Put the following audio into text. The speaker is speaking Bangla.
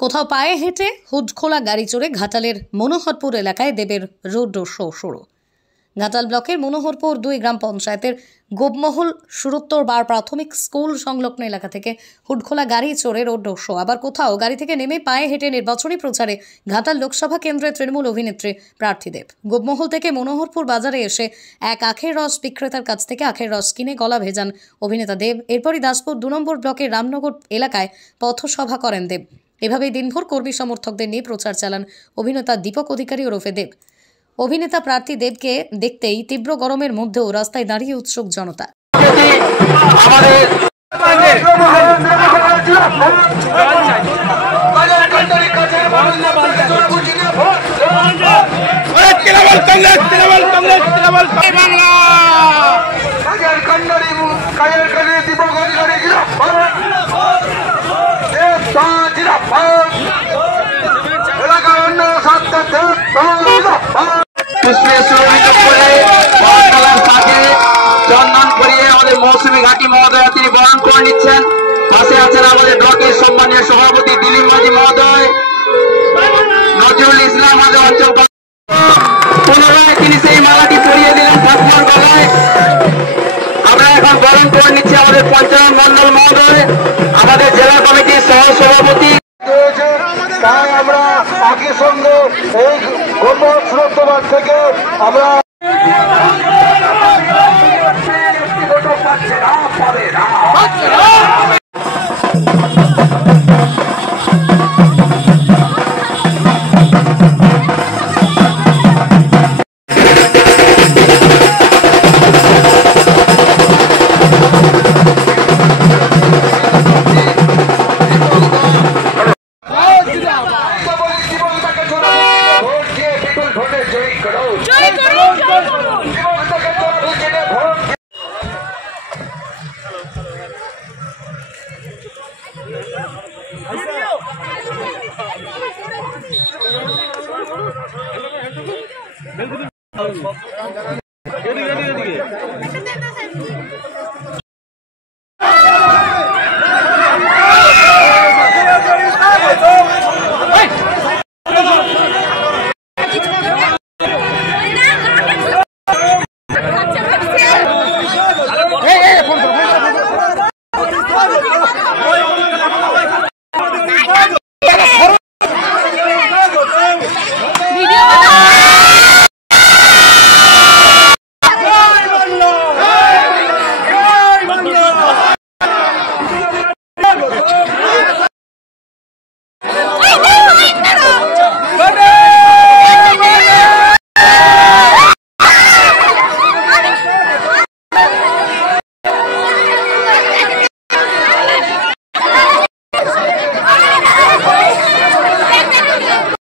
কোথাও পায়ে হেঁটে হুডখোলা গাড়ি চড়ে ঘাটালের মনোহরপুর এলাকায় দেবের রোড শো শুরু। ঘাটাল ব্লকের মনোহরপুর 2 গ্রাম পঞ্চায়েতের গোপমহল সুরোত্তর বার প্রাথমিক স্কুল সংলগ্ন এলাকা থেকে হুডখোলা গাড়ি চড়ে রোড শো। আবার কোথাও গাড়ি থেকে নেমে পায়ে হেঁটে নির্বাচনী প্রচারে ঘাটাল লোকসভা কেন্দ্রের তৃণমূল অভিনেত্রী প্রার্থী দেব। গোপমহল থেকে মনোহরপুর বাজারে এসে এক আখের রস বিক্রেতার কাছ থেকে আখের রস কিনে গলা ভেজান অভিনেতা দেব। এরপরই দাসপুর 2 নম্বর ব্লকের রামনগর এলাকায় পথসভা করেন দেব। এভাবেই দিনভর কর্মী সমর্থকদের নিয়ে প্রচার চালান অভিনেতা দীপক অধিকারী ওরফে দেব। অভিনেতা প্রার্থী দেবকে দেখতেই তীব্র গরমের মধ্যেও রাস্তায় দাঁড়িয়ে উৎসুক জনতা। মৌসুমী ঘাটি মহোদয় তিনি বরণ করে নিচ্ছেন। পাশে আছেন আমাদের ব্লকের সম্মানীয় সভাপতি দিলীপ মাঝি মহোদয়, নজরুল ইসলাম আমাদের অঞ্চল। পুনরায় তিনি সেই মালাটি পরিয়ে দিলেন ঠাকুমার গলায়। আমরা এখন বরণ করে নিচ্ছি আমাদের পঞ্চায়েত মন্ডল মহোদয়, আমাদের জেলা কমিটির সহ সভাপতি। তাই আমরা একই সঙ্গে এই গোপন সুরক্ষাবাদ থেকে আমরা পাচ্ছে না, পাবে না।